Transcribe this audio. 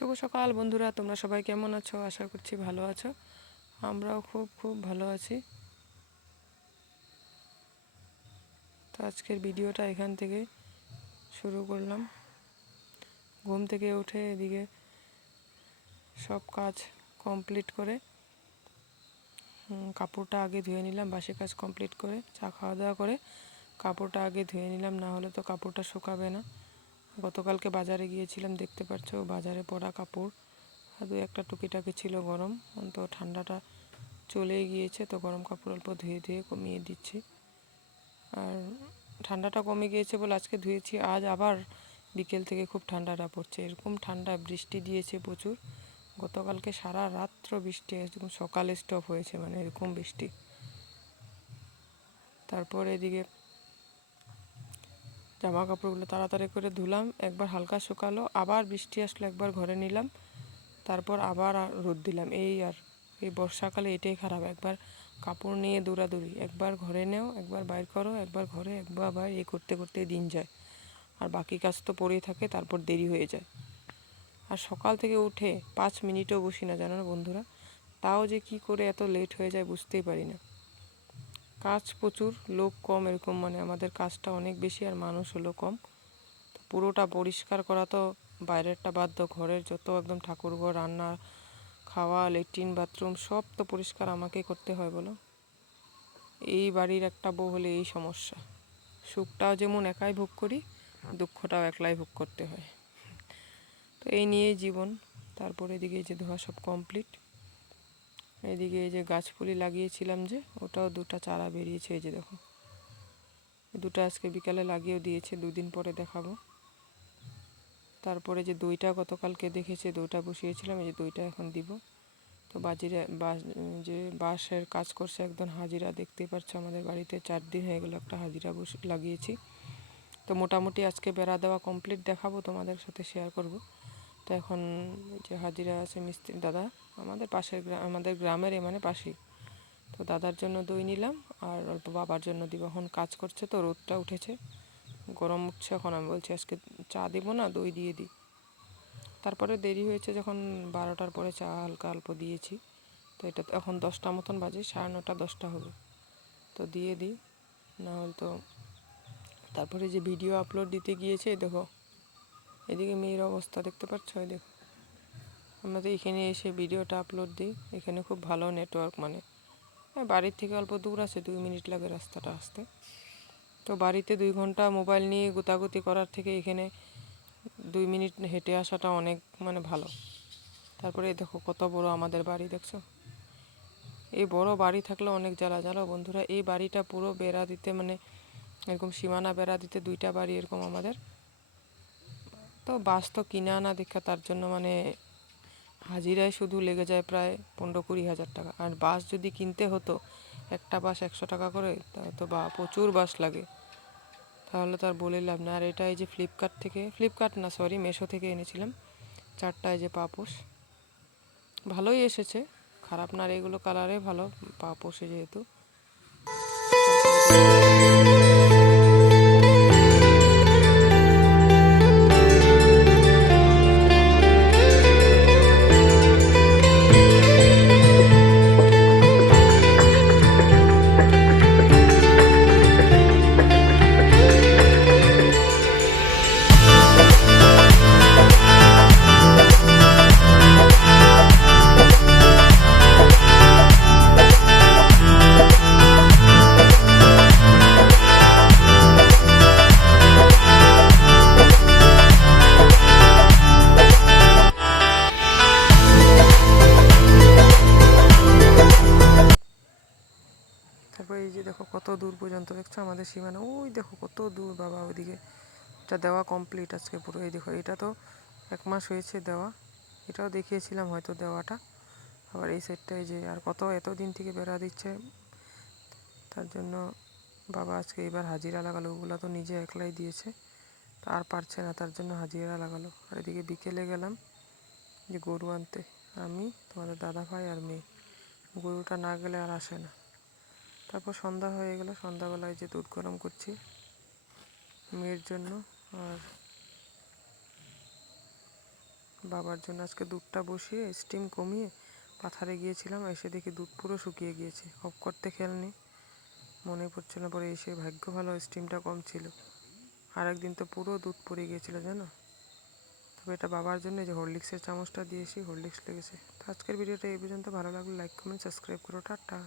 শুভ সকাল বন্ধুরা, তোমরা সবাই কেমন আছো? আশা করছি ভালো আছো। আমরাও খুব খুব ভালো আছি। তো আজকের ভিডিওটা এখান থেকে শুরু করলাম। ঘুম থেকে উঠে এদিকে সব কাজ কমপ্লিট করে কাপড়টা আগে ধুয়ে নিলাম। বাসি কাজ কমপ্লিট করে চা খাওয়া দাওয়া করে কাপড়টা আগে ধুয়ে নিলাম, না হলে তো কাপড়টা শুকাবে না। গতকালকে বাজারে গিয়েছিলাম, দেখতে পাচ্ছ বাজারে পরা কাপড় আর দু একটা টুকিটাকি ছিল গরম, তো ঠান্ডাটা চলে গিয়েছে, তো গরম কাপড় অল্প ধুয়ে ধুয়ে কমিয়ে দিচ্ছি। আর ঠান্ডাটা কমে গিয়েছে বলে আজকে ধুয়েছি। আজ আবার বিকেল থেকে খুব ঠান্ডাটা পড়ছে, এরকম ঠান্ডা। বৃষ্টি দিয়েছে প্রচুর, গতকালকে সারা রাত্র বৃষ্টি, একদম সকালে স্টপ হয়েছে, মানে এরকম বৃষ্টি। তারপর এদিকে জামা কাপড়গুলো তাড়াতাড়ি করে ধুলাম, একবার হালকা শুকালো, আবার বৃষ্টি আসলো, একবার ঘরে নিলাম, তারপর আবার রোদ দিলাম। এই বর্ষাকালে এটাই খারাপ, একবার কাপড় নিয়ে দৌড়াদৌড়ি, একবার ঘরে নেও, একবার বাইর করো, একবার ঘরে, একবার বাইর, এই করতে করতে দিন যায়। আর বাকি কাজ তো পড়েই থাকে, তারপর দেরি হয়ে যায়। আর সকাল থেকে উঠে 5 মিনিটও বসি না, জানো না বন্ধুরা। তাও যে কি করে এত লেট হয়ে যায় বুঝতেই পারি না। কাজ প্রচুর, লোক কম, এরকম মানে আমাদের কাজটা অনেক বেশি আর মানুষ হলো কম। তো পুরোটা পরিষ্কার করা তো বাইরেরটা বাদ দাও, ঘরের যত একদম ঠাকুরঘর, রান্না, খাওয়া, লেট্রিন, বাথরুম সব তো পরিষ্কার আমাকেই করতে হয় বলো। এই বাড়ির একটা বউ হলে এই সমস্যা, সুখটাও যেমন একাই ভোগ করি, দুঃখটাও একলাই ভোগ করতে হয়। তো এই নিয়েই জীবন। তারপরে এদিকে এই যে ধোয়া সব কমপ্লিট। এদিকে এই যে গাছপুলি লাগিয়েছিলাম, যে ওটাও দুটো চারা বেরিয়েছে, এই যে দেখো, দুটো আজকে বিকালে লাগিয়েও দিয়েছে, 2 দিন পরে দেখাবো। তারপরে যে দইটা গতকালকে দেখেছে, দইটা বসিয়েছিলাম, এই যে দইটা এখন দিব। তো যে বাঁশের কাজ করছে একদম হাজিরা, দেখতেই পাচ্ছ আমাদের বাড়িতে 4 দিন হয়ে গেলো একটা হাজিরা লাগিয়েছি। তো মোটামুটি আজকে বেড়া দেওয়া কমপ্লিট, দেখাবো তোমাদের সাথে, শেয়ার করব। তো এখন যে হাজিরা আছে মিস্ত্রি দাদা, আমাদের গ্রামের মানে পাশেই, তো দাদার জন্য দই নিলাম আর অল্প বাবার জন্য দিব। এখন কাজ করছে, তো রোদটা উঠেছে, গরম উঠছে, এখন আমি বলছি আজকে চা দিব না, দই দিয়ে দিই। তারপরে দেরি হয়েছে, যখন 12টার পরে চা হালকা অল্প দিয়েছি। তো এটা তো এখন 10টা মতন বাজে, 9:30 10টা হবে, তো দিয়ে দিই, না হলে তো। তারপরে যে ভিডিও আপলোড দিতে গিয়েছে, দেখো এদিকে মেয়ের অবস্থা দেখতে পাচ্ছ, দেখো। আমরা তো এখানে এসে ভিডিওটা আপলোড দিই, এখানে খুব ভালো নেটওয়ার্ক, মানে বাড়ির থেকে অল্প দূর আছে, 2 মিনিট লাগে রাস্তাটা আসতে। তো বাড়িতে 2 ঘন্টা মোবাইল নিয়ে গুতাগুতি করার থেকে এখানে 2 মিনিট হেঁটে আসাটা অনেক মানে ভালো। তারপরে দেখো কত বড় আমাদের বাড়ি, দেখছো। এই বড় বাড়ি থাকলে অনেক জ্বালা জ্বালা বন্ধুরা। এই বাড়িটা পুরো বেড়া দিতে, মানে এরকম সীমানা বেড়া দিতে 2টা বাড়ি এরকম আমাদের। তো বাঁশ তো কিনে আনা দেখা, তার জন্য মানে হাজিরায় শুধু লেগে যায় প্রায় 15-20 হাজার টাকা। আর বাঁশ যদি কিনতে হতো, একটা বাঁশ 100 টাকা করে, তাহলে তো প্রচুর বাঁশ লাগে, তাহলে তো আর বলে লাভ না। আর এটা এই যে ফ্লিপকার্ট না সরি, মেশো থেকে এনেছিলাম 4টা, এই যে পাপোশ, ভালোই এসেছে, খারাপ না। আর এগুলো কালারে ভালো, পাপোশে যেহেতু। তারপরে এই যে দেখো কত দূর পর্যন্ত, দেখছো আমাদের সীমানা, ওই দেখো কত দূর বাবা, ওইদিকে। এটা দেওয়া কমপ্লিট আজকে পুরো। এই দেখো, এটা তো 1 মাস হয়েছে দেওয়া, এটাও দেখিয়েছিলাম হয়তো দেওয়াটা। আবার এই সাইডটা এই যে, আর কত এতদিন থেকে বেড়া দিচ্ছে, তার জন্য বাবা আজকে এবার হাজিরা লাগালো। ওগুলো তো নিজে একলাই দিয়েছে, আর পারছে না, তার জন্য হাজিরা লাগালো। আর এদিকে বিকেলে গেলাম যে গরু আনতে, আমি, তোমাদের দাদা ভাই আর মেয়ে। গরুটা না গেলে আর আসে না। তারপর সন্ধ্যা হয়ে গেল, সন্ধ্যাবেলায় যে দুধ গরম করছি মেয়ের জন্য, আর বাবার জন্য আজকে দুধটা বসিয়ে স্টিম কমিয়ে পাথারে গিয়েছিলাম, এসে দেখি দুধ পুরো শুকিয়ে গিয়েছে। অফ করতে খেয়াল নেই, মনে পড়ছে না, পরে এসে ভাগ্য ভালো স্টিমটা কম ছিল। আরেকদিন তো পুরো দুধ পড়ে গিয়েছিল জানো। তবে এটা বাবার জন্য যে হরলিক্সের চামচটা দিয়েছি, হরলিক্স লেগেছে। তো আজকের ভিডিওটা এই পর্যন্ত। ভালো লাগলে লাইক কমেন্ট সাবস্ক্রাইব করো। টাটা।